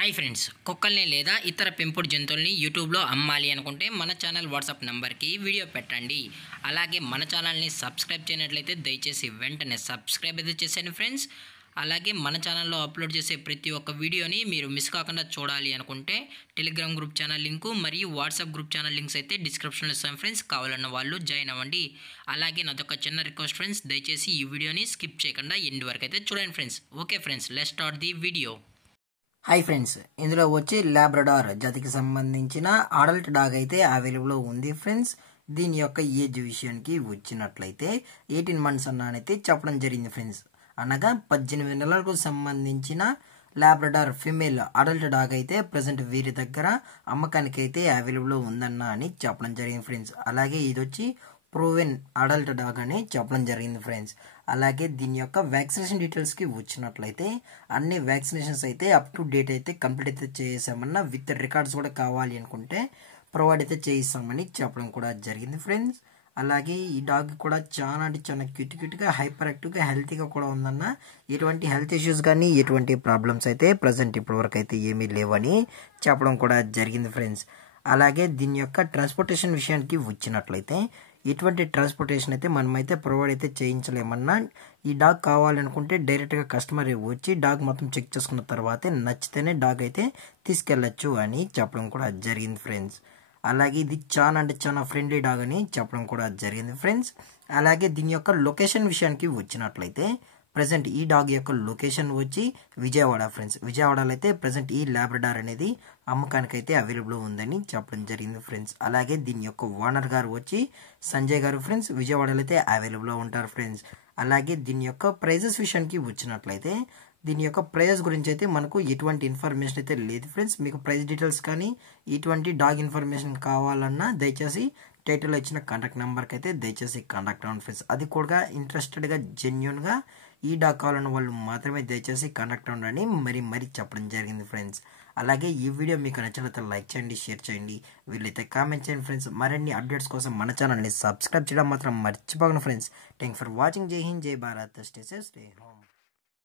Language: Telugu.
హాయ్ ఫ్రెండ్స్, కుక్కల్ని లేదా ఇతర పెంపుడు జంతువుల్ని యూట్యూబ్లో అమ్మాలి అనుకుంటే మన ఛానల్ వాట్సాప్ నెంబర్కి వీడియో పెట్టండి. అలాగే మన ఛానల్ని సబ్స్క్రైబ్ చేయనట్లయితే దయచేసి వెంటనే సబ్స్క్రైబ్ అయితే చేసేయండి ఫ్రెండ్స్. అలాగే మన ఛానల్లో అప్లోడ్ చేసే ప్రతి ఒక్క వీడియోని మీరు మిస్ కాకుండా చూడాలి అనుకుంటే టెలిగ్రామ్ గ్రూప్ ఛానల్ లింకు మరియు వాట్సాప్ గ్రూప్ ఛానల్ లింక్స్ అయితే డిస్క్రిప్షన్లో ఇస్తాం ఫ్రెండ్స్. కావాలన్న వాళ్ళు జాయిన్ అవ్వండి. అలాగే నాదొక చిన్న రిక్వెస్ట్ ఫ్రెండ్స్, దయచేసి ఈ వీడియోని స్కిప్ చేయకుండా ఎండ్ వరకు అయితే చూడండి friends. Okay friends, let's start the video. Hi friends, ఇందులో వచ్చి లాబ్రడార్ జాతికి సంబంధించిన అడల్ట్ డాగ్ అయితే అవైలబుల్లో ఉంది ఫ్రెండ్స్. దీని యొక్క ఏజ్ విషయానికి వచ్చినట్లయితే 18 మంత్స్ అన్నైతే చెప్పడం జరిగింది ఫ్రెండ్స్. అనగా 18 నెలలకు సంబంధించిన లాబ్రడార్ ఫిమేల్ అడల్ట్ డాగ్ అయితే ప్రజెంట్ వీరి దగ్గర అమ్మకానికి అయితే అవైలబుల్లో ఉందన్న అని చెప్పడం జరిగింది ఫ్రెండ్స్. అలాగే ఇది వచ్చి ప్రూవెన్ అడల్ట్ డాగ్ అని చెప్పడం జరిగింది ఫ్రెండ్స్. అలాగే దీని యొక్క వ్యాక్సినేషన్ డీటెయిల్స్కి వచ్చినట్లయితే అన్ని వ్యాక్సినేషన్స్ అయితే అప్ టు డేట్ అయితే కంప్లీట్ అయితే చేసామన్నా విత్ రికార్డ్స్ కూడా కావాలి అనుకుంటే ప్రొవైడ్ అయితే చేయిస్తామని చెప్పడం కూడా జరిగింది ఫ్రెండ్స్. అలాగే ఈ డాగ్ కూడా చాలా అంటే చాలా క్యూట్గా హైపర్ యాక్టివ్గా హెల్తీగా కూడా ఉందన్న. ఎటువంటి హెల్త్ ఇష్యూస్ కానీ ఎటువంటి ప్రాబ్లమ్స్ అయితే ప్రజెంట్ ఇప్పటివరకు అయితే ఏమీ లేవని చెప్పడం కూడా జరిగింది ఫ్రెండ్స్. అలాగే దీని యొక్క ట్రాన్స్పోర్టేషన్ విషయానికి వచ్చినట్లయితే ఎటువంటి ట్రాన్స్పోర్టేషన్ అయితే మనమైతే ప్రొవైడ్ అయితే చేయించలేమన్నా. ఈ డాగ్ కావాలనుకుంటే డైరెక్ట్గా కస్టమర్ వచ్చి డాగ్ మొత్తం చెక్ చేసుకున్న తర్వాతే నచ్చితేనే డాగ్ అయితే తీసుకెళ్ళచ్చు అని చెప్పడం కూడా జరిగింది ఫ్రెండ్స్. అలాగే ఇది చాలా అంటే చాలా ఫ్రెండ్లీ డాగ్ అని చెప్పడం కూడా జరిగింది ఫ్రెండ్స్. అలాగే దీని యొక్క లొకేషన్ విషయానికి వచ్చినట్లయితే ప్రజెంట్ ఈ డాగ్ యొక్క లొకేషన్ వచ్చి విజయవాడ ఫ్రెండ్స్. విజయవాడలో అయితే ప్రజెంట్ ఈ లాబ్రడార్ అనేది అమ్మకానికి అయితే అవైలబుల్ ఉందని చెప్పడం జరిగింది ఫ్రెండ్స్. అలాగే దీని యొక్క ఓనర్ గారు వచ్చి సంజయ్ గారు ఫ్రెండ్స్. విజయవాడలో అయితే అవైలబుల్లో ఉంటారు ఫ్రెండ్స్. అలాగే దీని యొక్క ప్రైజెస్ విషయానికి వచ్చినట్లయితే దీని యొక్క ప్రైజెస్ గురించి అయితే మనకు ఎటువంటి ఇన్ఫర్మేషన్ అయితే లేదు ఫ్రెండ్స్. మీకు ప్రైస్ డీటెయిల్స్ కానీ ఇటువంటి డాగ్ ఇన్ఫర్మేషన్ కావాలన్నా దయచేసి టైటిల్లో ఇచ్చిన కాంటాక్ట్ నెంబర్కి అయితే దయచేసి కాంటాక్ట్ అవ్వండి ఫ్రెండ్స్. అది కూడా ఇంట్రెస్టెడ్గా జెన్యున్గా ఈ డాగ్ కావాలన్న వాళ్ళు మాత్రమే దయచేసి కాంటాక్ట్ అవ్వండి మరీ చెప్పడం జరిగింది ఫ్రెండ్స్. అలాగే ఈ వీడియో మీకు నచ్చినట్లయితే లైక్ చేయండి, షేర్ చేయండి, వీళ్ళైతే కామెంట్ చేయండి ఫ్రెండ్స్. మరిన్ని అప్డేట్స్ కోసం మన ఛానల్ని సబ్స్క్రైబ్ చేయడం మాత్రం మర్చిపోకండి ఫ్రెండ్స్. Thank for watching. జై హింద్, జై Bharat, stay safe, stay home.